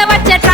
I Whatever, check